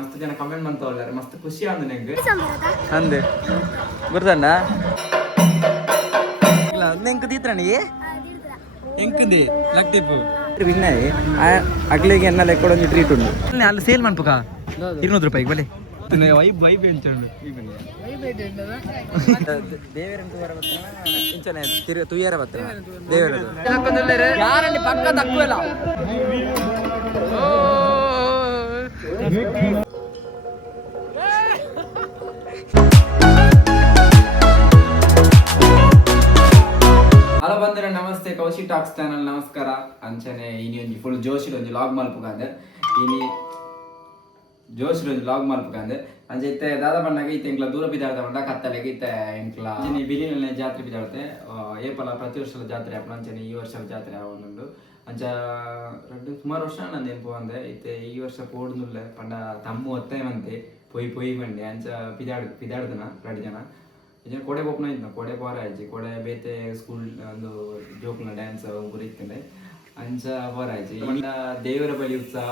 ಮಸ್ತ್ ಜನ ಕಮೆಂಟ್ ಮಾಡ್ತಾವ್ರೆ, ಮಸ್ತ್ ಖುಷಿ ಆದ ನಂಗೆ ಅಂದೆ ಗುರ್ತಣ್ಣ ಇಲ್ಲ ಎಂಕ್ ದೀತ್ರಣ್ಣ ಎಂಕಂದಿ ಲಕ್ಟಿಪ್ಪು ವಿನ್ನಾಯಿ ಅಗ್ಲಿಗೆ ಎನ್ನ ಲೆಕ್ಕೊಡೊಂದು ಟ್ರೀಟ್ ಉಂಟು ಅಲ್ಲಿ ಸೇಲ್ ಮಾಡ್ಪುಕ 200 ರೂಪಾಯಿಗೆ ಬಲೆ ವೈಬ್ ವೈಬ್ ಎಂಚಂಡು ದೇವರಂತ ವರ ಬತ್ತನ ಇಂಚನೆ ತಿರು ತುಯ್ಯರ ಬತ್ತನ ದೇವರದು ಯಾರಲ್ಲಿ ಪಕ್ಕ ತಕ್ಕುವಲ್ಲ ಹಲೋ ಬಂದರೆ ನಮಸ್ತೆ ಕೌಶಿ ಟಾಕ್ಸ್ ಚಾನಲ್ ನಮಸ್ಕಾರ ಅಂಚನೆ ಇನಿ ಒಂಜಿ ಫುಲ್ ಜೋಶಿಡ್ ಒಂಜಿ ಲಾಗ್ ಮಲ್ಪುಗಂದೆ ಇನಿ ಜೋಶಿಡ್ ಒಂಜಿ ಲಾಗ್ ಮಲ್ಪುಗಂದೆ ಅಂಚೆ ಇತ್ತೆ ದಾದ ಬಣ್ಣಗೆ ಇತ್ತೆ ಎಂಕ್ಲ ದೂರ ಬಿದ್ದಾಡ್ದ ಬಂಡ ಕತ್ತಲೆಗೆ ಇತ್ತೆ ಎಂಕ್ಲ ಅಂಚನೆ ಬಿಲಿನಲ್ಲಿ ಜಾತ್ರೆ ಬಿದ್ದಾಡ್ತೆ ಏಪಲ ಪ್ರತಿ ವರ್ಷದ ಜಾತ್ರೆ ಅಪ್ಪ ಅಂಚನೆ ಈ ವರ್ಷದ ಜಾತ್ರೆ ಅವನುಂಡು ಅಂಚ ಸುಮಾರು ವರ್ಷ ನಾನು ನೆನಪು ಅಂದೆ ಇತ್ತೆ ಈ ವರ್ಷ ಪೋಡ್ನುಲ್ಲೆ ಪಂಡ ತಮ್ಮು ಹೊತ್ತೆ ಮಂತೆ ಪೊಯ್ ಮಂಡೆ ಅಂಚ ಪಿದಾಡ್ದನ 2 ಜನ ಇದನ್ನ ಕೋಡೆ ಬೋಪ್ನ ಇದ್ನ ಕೋಡೆ ಪಾರ ಆಯ್ತು ಕೋಡೆ ಬೇತೆ ಸ್ಕೂಲ್ ಒಂದು ಜೋಕ್ನ ಡ್ಯಾನ್ಸ್ ಗುರಿತ್ತಂಡೆ ಅಂಚ ಪಾರ ಆಯ್ತು ಈಗ ದೇವರ ಬಲಿ ಉತ್ಸವ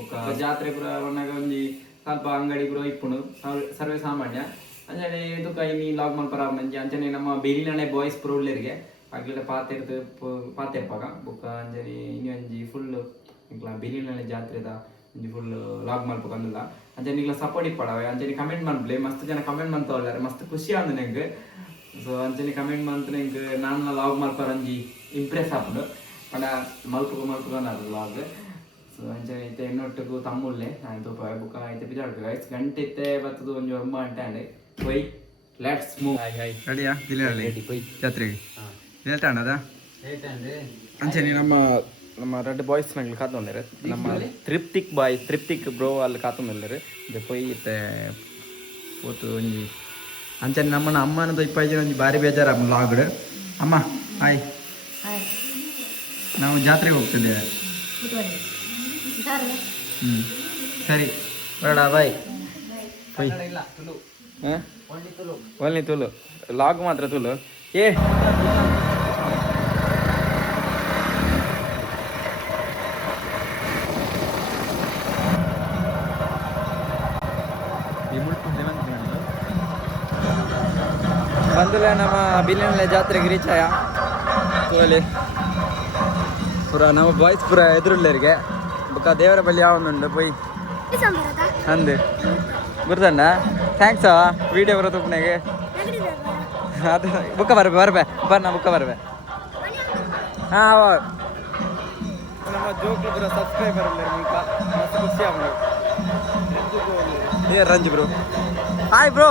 ಒಕ್ಕ ಜಾತ್ರೆ ಪುರ ಒನ್ನಾಗ ಒಂಜಿ ಸ್ವಲ್ಪ ಅಂಗಡಿ ಪುರ ಇಪ್ಪುಂಡು ಸರ್ವೇ ಸಾಮಾನ್ಯ ಅಂಚನೆ ಇದಕ್ಕ ಇನಿ ಲಾಗ್ ಮಲ್ಪರ ಮಂಜಿ ಅಂಚನೆ ನಮ್ಮ ಬೇಲಿನಾಳೆ ಬಾಯ್ಸ್ ಪುರ ಉಳ್ಳೇರಿಗೆ ಆಗ್ಲಿಲ್ಲ ಪಾತೆರ್ಪಾಗ ಬೊಕ್ಕ ಅಂಜನಿ ಇನಿ ಒಂಜಿ ಫುಲ್ ಇಂಕ್ಲ ಬೇಲಿನಾಳೆ ಜಾತ್ರೆದ ಒಂಜಿ ಫುಲ್ ಲಾಗ್ ಮಲ್ಪಕ ಅಂದಿಲ್ಲ ಅಂಚನೆ ಈಗ ಸಪೋರ್ಟ್ ಇಪ್ಪಡವೆ ಅಂಚನೆ ಕಮೆಂಟ್ ಮಾಡ್ಬ್ಲೆ ಮಸ್ತ್ ಜನ ಕಮೆಂಟ್ ಮಾಡ್ತಾವ್ರೆ, ಮಸ್ತ್ ಖುಷಿ ಆದ ನಂಗೆ. ಸೊ ಅಂಚನೆ ಕಮೆಂಟ್ ಮಾಡ್ತ ನಂಗೆ ನಾನು ಲಾಗ್ ಮಲ್ಪರ ಒಂಜಿ ಇಂಪ್ರೆಸ್ ಆಪುಂಡು ಪಂಡ ಮಲ್ಪಕ ಅನ್ನೋದು ಲಾಗ್. ಸೊ ಅಂಚನೆ ಐತೆ ಎನ್ನೊಟ್ಟಿಗೂ ತಮ್ಮುಲ್ಲೆ ನಾನು ತೂಪ ಬುಕ್ಕ ಐತೆ ಬಿದ್ದಾಡ್ಬೇಕು ಗೈಸ್ ಗಂಟೆ ಇತ್ತೆ ಬರ್ತದು ಒಂಜಿ 9 ಗಂಟೆ ಅಂಡೆ ಕೊಯ್ ಲೆಟ್ಸ್ ಮೂವ್ ರೆಡಿಯಾ ದಿಲ್ಲಿ ಕೊಯ್ ಜಾತ್ರೆಗೆ ಹೇಳ್ತಾಣದ ಅಂಚನೆ ನಮ್ಮ 2 ಬಾಯ್ಸ್ ನಂಗೆ ಕಾತೊಂದಿರ ನಮ್ಮ ತೃಪ್ತಿಕ್ ಬ್ರೋ ಅಲ್ಲಿ ಕಾತೊಂದಿಲ್ಲರು ಇದು ಪೊಯ್ ಇತ್ತೆ ಪೋತು ಒಂಜಿ ಅಂಚನೆ ನಮ್ಮನ ಅಮ್ಮನದು ಇಪ್ಪಾಯ್ಜನ ಒಂಜಿ ಭಾರಿ ಬೇಜಾರ ಲಾಗ್ಡ್ ಅಮ್ಮ ಹಾಯ್ ನಾವು ಜಾತ್ರೆಗೆ ಹೋಗ್ತಿದ್ದೇವೆ ಸರಿ ಬರಡ ಬಾಯ್ ಪೊಯ್ ಒಳ್ಳೆ ತುಳು ಲಾಗ್ ಮಾತ್ರ ತುಳು ಏ ಬಂದುಲೆ ನಮ್ಮ ಬಿಲಿನಲೆ ಜಾತ್ರೆಗೆ ರೀಚ್ ಆಯ ತೋಲಿ ಪೂರ ನಮ್ಮ ಬಾಯ್ಸ್ ಪೂರ ಎದುರುಳ್ಳರಿಗೆ ಬೊಕ್ಕ ದೇವರ ಬಳಿ ಯಾವನುಂಡು ಪೊಯ್ ಅಂದೆ ಗುರ್ತಣ್ಣ ಥ್ಯಾಂಕ್ಸ್ ವಿಡಿಯೋ ಬರೋ ತುಪ್ಪನೆಗೆ ಅದು ಬುಕ್ಕ ಬರ್ಬೆ ಬರ್ನ ಬುಕ್ಕ ಬರ್ಬೆ ಹಾಂ ನಮ್ಮ ಜೋಕ್ಲು ಪೂರ ಸಬ್ಸ್ಕ್ರೈಬರ್ ಮಸ್ತ್ ಖುಷಿ ಆಗ Ranju bro hi bro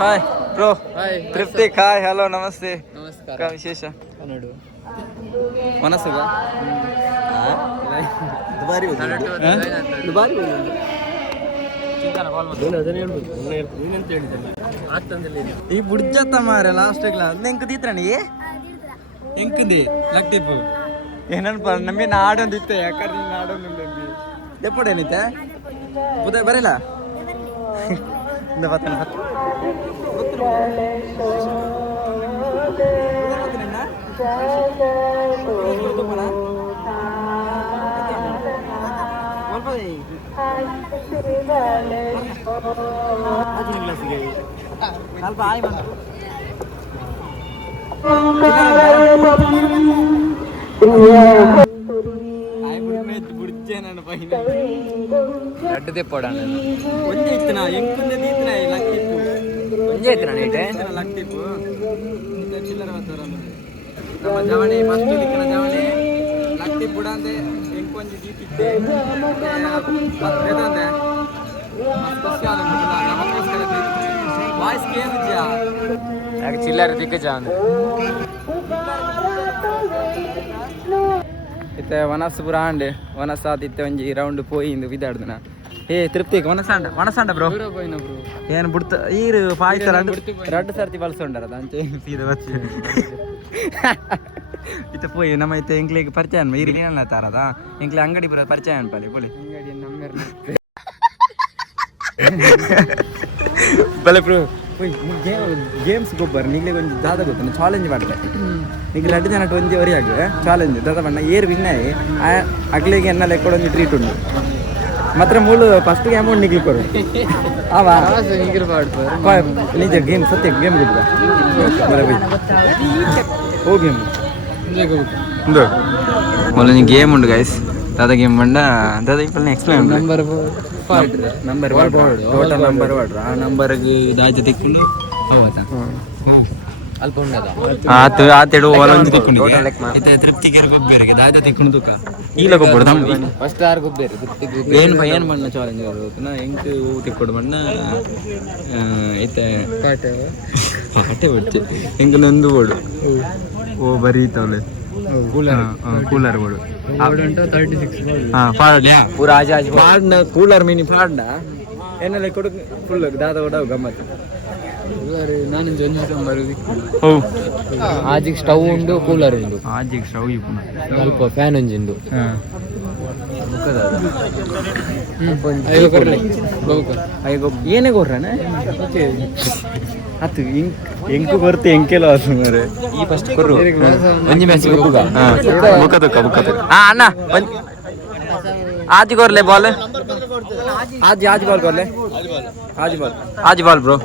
hi bro ತೃಪ್ತಿ ಹಾಯ್ ಹಲೋ ನಮಸ್ತೆ ನಮಸ್ಕಾರ ವಿಶೇಷ ನೋಡು ಮನಸ್ಸುಗ ಈ ಬುಡ್ಜತ್ತ ಮಾರ ಲಾಸ್ಟ್ ಎಂಕ್ ದೀತ್ರಣ ಎಂಕದಿ ಲಕ್ಟಿಪ್ಪು ಏನನ್ಪ ನಮಗೆ ನಾಡೊಂದು ಇತ್ತೆ ಯಾಕಂದ್ರೆ ನಾಡೊಂದು ಎಪ್ಪಡೇನಿತ್ತೆ ಬುಧ ಬರಲ್ಲ ಸ್ವಲ್ಪ ಆಯ್ ಬಂದ ಅಡ್ಡದೆ ಪೋಡಣ ಒಂದೇ ಇತ್ತನ ಎಂಕುಂದೆ ದೀತನ ಲಕ್ಕಿಪ್ಪು ಒಂದೇ ಇತ್ತನ ನೀಟೆ ಲಕ್ಕಿಪ್ಪು ಚಿಲ್ಲರ ಬತ್ತಾರ ನಮ್ಮ ಜವಣಿ ಮಸ್ತ್ ದಿಕ್ಕನ ಜವಣಿ ಲಕ್ಕಿಪ್ಪು ಅಂದೆ ಎಂಕೊಂಜಿ ದೀತಿತ್ತೆ ಬೇದಂದೆ ಮಸ್ತ್ ಖುಷಿ ಆದ ನಮಗೋಸ್ಕರ ವಾಯ್ಸ್ ಕೇಳಿದ್ಯಾ ಯಾಕೆ ಚಿಲ್ಲರೆ ದಿಕ್ಕಜ ಅಂದ್ರೆ ಇತ್ತೆ ವನಸ್ ಪೂರ ಆಂಡ್ ವನಸ್ ಆತಿತ್ತೆ ಒಂಜಿ ರೌಂಡ್ ಪೋಯಿಂದು ಬಿದ್ದಾಡ್ದನ ಏ ತೃಪ್ತಿಗೆ ವನಸಾಂಡ ಬ್ರೋ ಏನು ಬಿಡ್ತ ಈರು ಪಾಯ್ತ ರಡ್ಡು ಸರ್ತಿ ಬಳಸೋಂಡಾರ ಅಂಚೆ ಸೀದಾ వచ్చి ಇತ್ತೆ ಪೋಯಿ ನಮ್ಮ ಇತ್ತೆ ಎಂಕ್ಲಿಗೆ ಪರಿಚಯ ಅನ್ಮ ಈರು ಏನ ತಾರದ ಎಂಕ್ಲೆ ಅಂಗಡಿ ಬರ ಪರಿಚಯ ಅನ್ಪಲ್ಲಿ ಪೋಲಿ ಬಲೆ ಬ್ರೋ ಗೇಮ್ಸ್ ಗೊಬ್ಬರ ನಿಗ್ಲೆ ಒಂದು ದಾದ ಗೊತ್ತ ಚಾಲೆಂಜ್ ಮಾಡ್ತೆ ನಿಗ್ಲೆ 2 ಜನ ಒಂಜಿ ವರಿ ಆಗ ಚಾಲೆಂಜ್ ದಾದ ಬಣ್ಣ ಏರ್ ವಿನ್ನಾಯಿ ಅಗ್ಲಿಗೆ ಎನ್ನ ಲೆಕ್ಕ ಒಂದು ಟ್ರೀಟ್ ಉಂಟು ಮಾತ್ರ ಮೂಲು ಫಸ್ಟ್ ಅಮೌಂಟ್ ನಿಗ್ಲಿ ಕೊಡು ಆವಾ ನಿಜ ಗೇಮ್ ಸತ್ಯ ಗೇಮ್ ಗೊಬ್ಬರ ಓ ಗೇಮ್ ಮೊದಲ ಗೇಮ್ ಉಂಟು ಗೈಸ್ ದಾದ ಗೇಮ್ ಬಂಡ ದಾದ ಇಪ್ಪಲ್ಲಿ explain number total number Vadra ಆ ನಂಬರ್ಗೆ ದಾಜ ತಿಕ್ಕೊಂಡು ಹೋಗುತ್ತಾ ಅಲ್ಪ ಉಂಡದ ಆತೆಡು ಒಲಂದು ತಿಕ್ಕೊಂಡಿದ್ದೆ ಇತ್ತೆ ತೃಪ್ತಿಗೆ ಗೊಬ್ಬರಿಗೆ ದಾಜ ತಿಕ್ಕೊಂಡು ತೂಕ ಈಲ ಗೊಬ್ಬರ ಫಸ್ಟ್ ಆರ್ ಗೊಬ್ಬೇರು ಏನು ಬಣ್ಣ ಚಾಲೆಂಜ್ ಬರ್ತನ ಎಂಟು ತಿಕ್ಕೊಡು ಬಣ್ಣ ಇತ್ತೆ ಪಾಟೆ ಬಿಡ್ತೆ ಎಂಕ ನಂದು ಬೋಡು ಓ ಬರೀತವಳೆ ಕೂಲರ್ ಬೋಡು ಪಾಡ್ಯಾ ಪೂರ ಆಜ್ ಆಜ್ ಪಾಡ್ನ ಕೂಲರ್ ಮಿನಿ ಪಾಡ್ನ ಏನೆಲ್ಲ ಕೊಡು ಫುಲ್ ದಾದ ಓಡ ಗಮ್ಮತ್ತು ಆಜಿಗೆ ಸ್ಟವ್ ಉಂಡು ಕೂಲರ್ ಉಂಡು ಆಜಿಗೆ ಸ್ಟವ್ ಸ್ವಲ್ಪ ಫ್ಯಾನ್ ಒಂಜಿಂದು ಏನೇ ಕೊರ್ರಣ ಅದು ಎಂಕು ಬರ್ತೆ ಎಂಕೆಲ್ಲ ಮಾರೆ ಈ ಫಸ್ಟ್ ಕೊರ್ರು ಒಂಜಿ ಮ್ಯಾಚ್ ಬುಕ್ಕ ಅಣ್ಣ आज कर ले बॉल आज बॉल कर ले आज बॉल ब्रो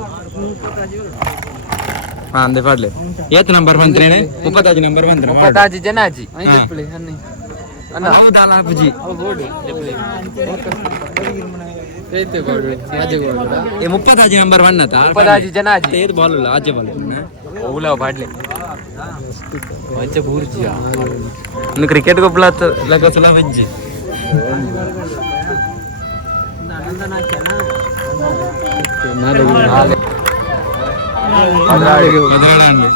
हाँ अंदे पड़ ले ये नंबर मंत्री ने मुपताजी नंबर मंत्री ಮುಪ್ಪತ್ತಾಜಿ ಜನ ಅಜ್ಜಿ ನಾವು ದಾಲ ಬುಜಿ ये मुपताजी नंबर 1 था ಮುಪ್ಪತ್ತಾಜಿ ಜನ ಅಜ್ಜಿ ये बॉल आज बॉल ಓಲ ಬಾಡ್ಲೆ ಅಜ್ಜ ಬೂರ್ಜಿಯ नु क्रिकेट को बुला लगा चला बज्जी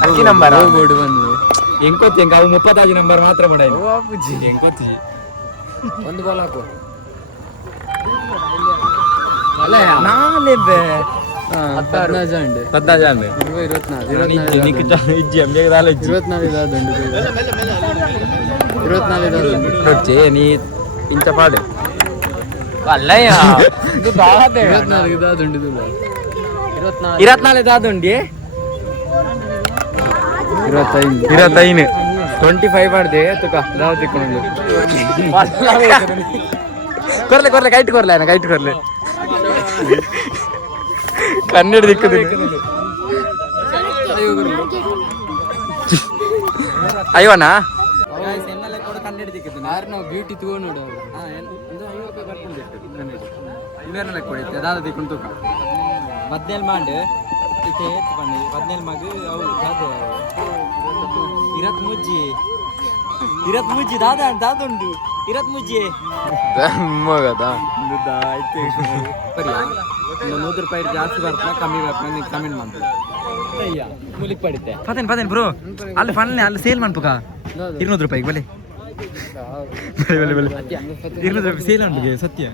ಅಕ್ಕಿ ನಂಬರ್ ಬೋರ್ಡ್ ಬಂದು ಎಂಕೊತ್ತಿ ಎಂಕ ಅವು 35 ನಂಬರ್ ಮಾತ್ರ ಮಾಡಾಯಿ ಓ ಅಪ್ಪುಜಿ ಎಂಕೊತ್ತಿ ಒಂದು ಬಾಲ್ ಹಾಕು ನಾಲೆ ಬೆ 16 ಉಂಡು 16 ಅಂದೆ 24 ನಿಕ್ಕೆ ಇಜ್ಜಿ ಅಮ್ಮಗೆ ದಾಲ ಇಜ್ಜಿ 24 ಇದಾದುಂಡು 24 ಇದಾದುಂಡು ನೋಡ್ಚೆ ನೀ ಇಂತ ಪಾಡೆ ಅಲ್ಲಯ್ಯ ಇದು ದಾದೆ 24 ಇದಾದುಂಡು 24 ಇದಾದುಂಡಿ 25 25 ಮಾಡಿದೆ ತುಕ ದಾವ ತಿಕ್ಕೊಂಡು ಕೊರ್ಲೆ ಕೈಟ್ ಕೊರ್ಲೆ ಕನ್ನಡ ದಿಕ್ಕದು ಅಯ್ಯೋನಾ ಕನ್ನಡ ದಿಕ್ಕದು ನಾವು ಬ್ಯೂಟಿ ತಗೊಂಡು ಇನ್ನೇನೆಲ್ಲ ಕೊಡಿತ್ತೆ ದಾದ ತಿಕ್ಕೊಂಡು ತೂಕ 17 ಮಾಂಡ್ ಇತ್ತೆ ಎತ್ಕೊಂಡು 17 ಮಗು ಅವು ದಾದೆ 23 ದಾದುಂಡು 23 ಮಗದ ಆಯ್ತು ₹100 ಜಾಸ್ತಿ ಬರ್ತಾ ಕಮ್ಮಿ ಬರ್ತಾ ನೀವು ಕಮೆಂಟ್ ಮಾಡ್ತೀವಿ ಮುಲಿಕ್ ಪಡಿತೆ ಪದೇನ್ ಬ್ರೋ ಅಲ್ಲಿ ಫನ್ಲೆ ಅಲ್ಲಿ ಸೇಲ್ ಮಾಡ್ಬೇಕ ₹200 ಬಲೆ ₹200 ಸೇಲ್ ಉಂಟು ಸತ್ಯ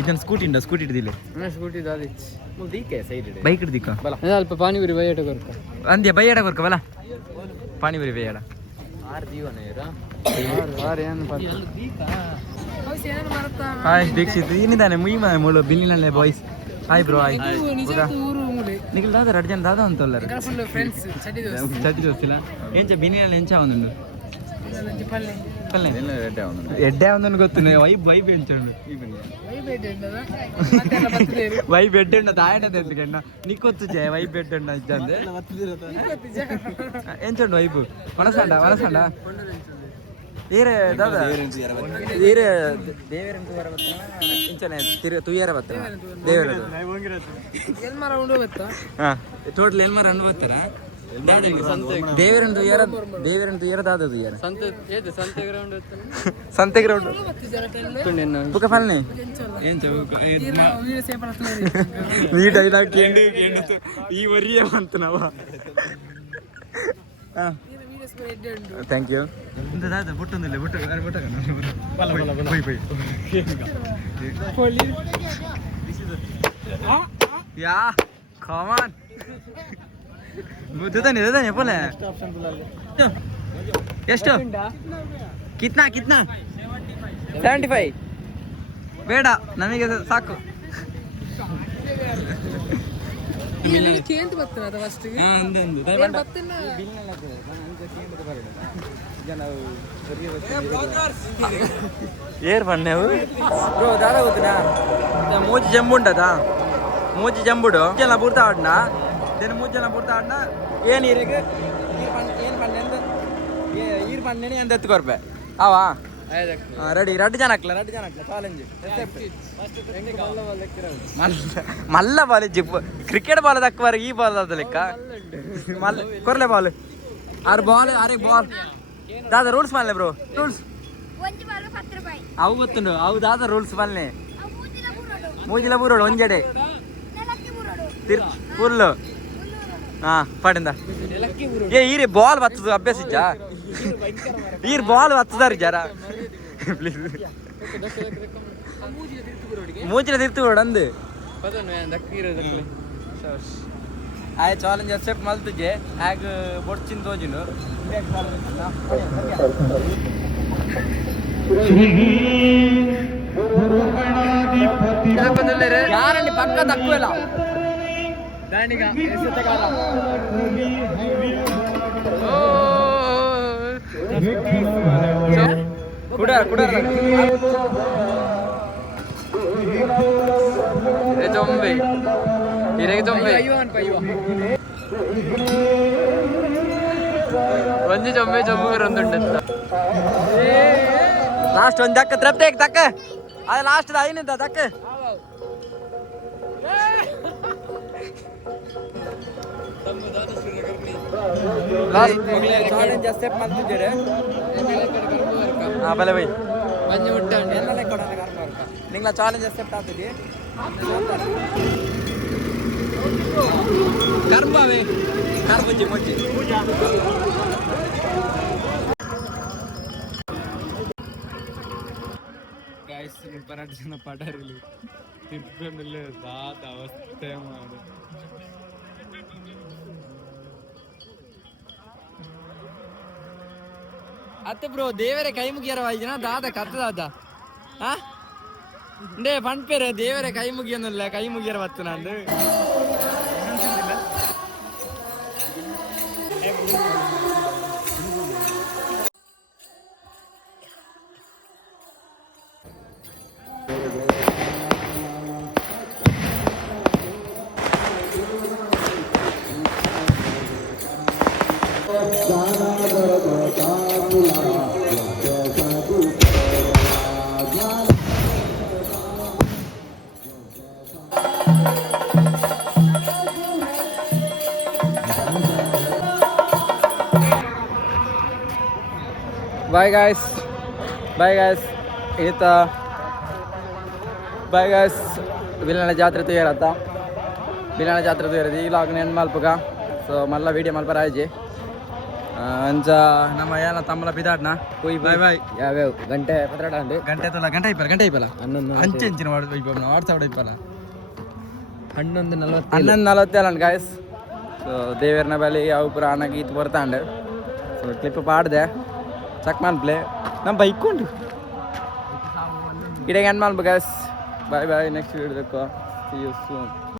ಇದನ್ನ ಸ್ಕೂಟಿ ಇಡ್ದಿಲ್ಲ ಸ್ಕೂಟಿ ದಾದಿಚ್ ಬೈಕ್ ಇಡ್ದಿಕ್ಕ ಅಲ್ಪ ಪಾನಿಪುರಿ ಬೈಯಟ ಕೊರ್ಕ ಅಂದ್ಯ ಬೈಯಡ ಕೊರ್ಕ ಬಲ ಪಾನಿಪುರಿ ಬೈಯಡ ಹಾಯ್ ದೀಕ್ಷಿತ್ ಏನಿದ್ದಾನೆ ಮುಯಿ ಮೂಳು ಬಿಲ್ಲಿನಲ್ಲೇ boys hi bro hi Nikhil ದಾದ 2 ಜನ ದಾದ ಅಂತಲ್ಲ ಚಟಿ ದೋಸ್ತಿಲ್ಲ ಎಂಚ ಬಿನಿನಲ್ಲಿ ಎಂಚ ಅವನೊಂದು ಎಡ್ಡೆ ಅವನನ್ನು ಗೊತ್ತು ವೈಬ್ ಎಂಚಂಡು ವೈಬ್ ಎಡ್ಡೆ ಉಂಡ ತಾಯಣ್ಣ ತೆಗೆಣ್ಣ ನಿಕ್ಕೊತ್ತು ಜಯ ವೈಬ್ ಎಡ್ಡೆ ಉಂಡ ಇದ್ದಂದೆ ಎಂಚಂಡು ವೈಬ್ ಮನಸಂಡ ಏರೆ ದಾದ ಏರೆ ದೇವರಂಟು ವರ ಬತ್ತ ಇಂಚನೆ ತುಯ್ಯಾರ ಬತ್ತ ದೇವರದು ಹಾ ಟೋಟಲ್ ಎಲ್ಮಾರ ಅಂಡು ಬರ್ತಾರ ದೇವರಂದು ಎರದಾದದು ಯಾರ ಸಂತೆ ಗ್ರೌಂಡ್ ಸಂತೆ ಗ್ರೌಂಡ್ ಬುಕ್ಕ ಫಲ್ನೆ ನೀ ಡೈಲಾಗ್ ಕೇಂಡು ಈ ವರಿಯೇ ಅಂತ ನಾವ ಥ್ಯಾಂಕ್ ಯು ಬುಟ್ಟೊಂದಿಲ್ಲ ಯಾ ಕಾಮನ್ ದೇದಾನೆ ಪೋಲೆ ಎಷ್ಟು ಕಿತ್ನಾ 75 ಬೇಡ ನಮಗೆ ಸಾಕು ಏರ್ ಬಣ್ಣವು ಬ್ರೋ ದಾದ ಗೊತ್ತಿನ ಮೂಜಿ ಜಂಬು ಉಂಟದ ಮೂಜಿ ಜಂಬುಡು ಜನ ಬುರ್ತಾ ಆಡ್ನ ದೆನ್ ಮೂಜಿ ಜನ ಬುರ್ತಾ ಆಡ್ನ ಏನು ಈರಿಗೆ ಏನು ಪಣ್ಣೆ ಅಂತ ಈರ್ ಪಣ್ಣೆ ಅಂತ ಎತ್ಕೊರ್ಬೆ ಅವಾ ರೆಡಿ ಎರಡು ಜನ ಹಾಕ್ಲ ಚಾಲೆಂಜ್ ಮಲ್ಲ ಬಾಲ್ ಕ್ರಿಕೆಟ್ ಬಾಲ್ ದಕ್ಕವಾರ ಈ ಬಾಲ್ ಅದ ಲೆಕ್ಕ ಮಲ್ಲ ಕೊರ್ಲೆ ಬಾಲ್ ಬಾಲ್ ದಾದ ರೂಲ್ಸ್ ಮಲ್ಲೆ ಬ್ರೋ ರೂಲ್ಸ್ ಅವು ಗೊತ್ತುಂಡು ಅವು ದಾದ ರೂಲ್ಸ್ ಮಲ್ಲೆ ಮೂಜಿಲ ಬೂರೋಡು ಒಂಜೆಡೆ ಫುಲ್ ಹಾ ಪಡಿಂದ ಈರಿ ಬಾಲ್ ಬತ್ತದು ಅಭ್ಯಾಸ ಇಜ್ಜ ಈರ್ ಬಾಲ್ ಬತ್ತದಾರಿ ಜರ ಪ್ಲೀಸ್ ಮೂಜಿಲ ತಿರ್ತು ಅಂದು ಆಯ ಚಾಲೆಂಜ್ ಅಕ್ಸೆಪ್ಟ್ ಮಲ್ತುಜೆ ಹ್ಯಾಗ ಬೊಡ್ಚಿನ ತೋಜಿನು ಯಾರಲ್ಲಿ ಪಕ್ಕ ತಕ್ಕುವಲ್ಲ ಒಂಜಿ ಜೊಂಬೆ ಒಂದುಂಟ ಲಾಸ್ಟ್ ಒಂದು ದಕ್ಕ ತ್ರಪ್ತೇಕ್ ತಕ್ಕ ಅದು ಲಾಸ್ಟ್ ಐನಿದ್ದ ತಕ್ಕ ಚಾಲೆಂಜ್ ಅಕ್ಸೆಪ್ಟ್ ಮಾಡ್ತಿದ್ದೀರಿ ಹಾಂ ಬಲೆ ಬೈ ಮಂಜು ಮುಟ್ಟ ಎಲ್ಲ ಕೊಡೋಣ ನಿಂಗಳ ಚಾಲೆಂಜ್ ಅಕ್ಸೆಪ್ಟ್ ಆಗ್ತಿದ್ದಿ ಕರ್ಮವೇ ಕರ್ಮಜ್ಜಿ ಮೊಜ್ಜಿ ಗೈಸ್ ಪರಾಟೆ ಜನ ಪಡಾರಿಲಿ ತಿರ್ಕೊಂಡಿಲ್ಲ ದಾದ ಅವಸ್ಥೆ ಮಾಡು ಅತ್ತೆ ಬ್ರೋ ದೇವರೇ ಕೈ ಮುಗಿಯರ ವಾಯ್ದಿನ ದಾದ ಕತ್ತದಾದ ಹಾ ಇಂಡೇ ಪಂಪೇರೆ ದೇವರೇ ಕೈ ಮುಗಿಯೊಂದಿಲ್ಲ ಕೈ ಮುಗಿಯರ ಬತ್ತು ನಂದು ಬಾಯ್ ಗಾಯ್ಸ್ ಈತ ಬಾಯ್ ಗಾಯ್ಸ್ ಬಿಲ್ಲಾಳ ಜಾತ್ರೆ ತಯಾರತ್ತ ಬಿಲ್ಲಾಳ ಜಾತ್ರೆ ತಯಾರದು ಈ ಲಾಗ್ ನೆನ್ ಮಲ್ಪಗ ಸೊ ಮಲ್ಲ ವೀಡಿಯೋ ಮಲ್ಪ ರಾಜಿ ಅಂಚ ನಮ್ಮ ಏನ ತಮ್ಮಲ ಬಿದಾಡ್ನ ಹೋಯ್ ಬಾಯ್ ಯಾವ್ಯಾವ ಗಂಟೆ ಪತ್ರಾಡ ಗಂಟೆ ಇಪ್ಪಲ್ಲ ಅಂಚೆ ಅಂಚಿನ ವಾಟ್ಸಾಪ್ ಇಪ್ಪಲ್ಲ 11:40 ಗಾಯ್ಸ್ ಸೊ ದೇವರನ ಬಳಿ ಅವು ಪುರಾಣ ಗೀತ್ ಬರ್ತಾಂಡು ಸೊ ಕ್ಲಿಪ್ ಪಾಡ್ದೆ ಚೆಕ್ ಮಾಡ್ಪ್ಲೆ ನಮ್ಮ ಬೈಕ್ ಉಂಟು ಇಡಗೆ ಏನು ಮಾಡ್ಬೇಕು ಗಾಯ್ಸ್ ಬಾಯ್ ನೆಕ್ಸ್ಟ್ ವಿಡಿಯೋದಕ್ಕೆ ಸಿ ಯು ಸೂನ್